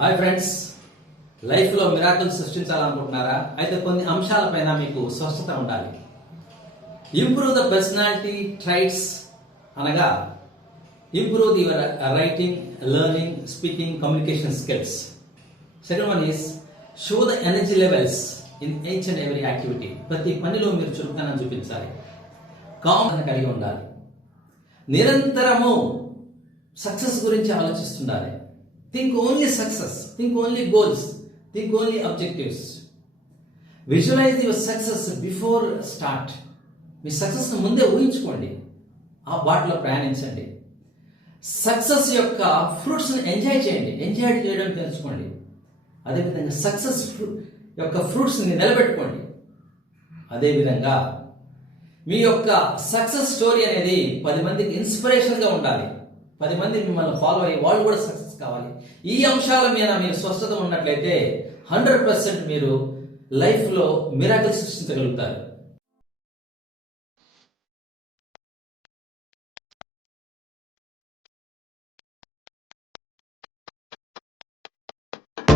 Hi friends, లైఫ్లో miracle సృష్టించాలనుకుంటున్నారా? అయితే కొన్ని అంశాలపైన మీకు స్పష్టత ఉండాలి. ఇంప్రూవ్ ద పర్సనాలిటీ ట్రైట్స్ అనగా improve your writing, learning, speaking, communication skills. Second one is show the energy levels in each and every activity. ప్రతి పనిలో మీరు చురుకుతనం చూపించాలి. కామ్ కలిగి ఉండాలి. నిరంతరము సక్సెస్ గురించి ఆలోచిస్తుండాలి. Think only success, think only goals, think only objectives. Visualize your success before start. మీ సక్సెస్ ముందే ఊహించుకోండి, ఆ బాటలో ప్రయాణించండి. సక్సెస్ యొక్క ఫ్రూట్స్ని ఎంజాయ్ చేయండి, ఎంజాయ్ చేయడం తెలుసుకోండి. అదేవిధంగా సక్సెస్ యొక్క ఫ్రూట్స్ని నిలబెట్టుకోండి. అదేవిధంగా మీ యొక్క సక్సెస్ స్టోరీ అనేది 10 మందికి ఇన్స్పిరేషన్గా ఉండాలి. 10 మంది మిమ్మల్ని ఫాలో అయ్యి వాళ్ళు కూడా సక్సెస్ కావాలి. ఈ అంశాల మీద మీరు స్పష్టత ఉన్నట్లయితే 100% మీరు లైఫ్లో మిరాకిల్ సృష్టించగలుగుతారు.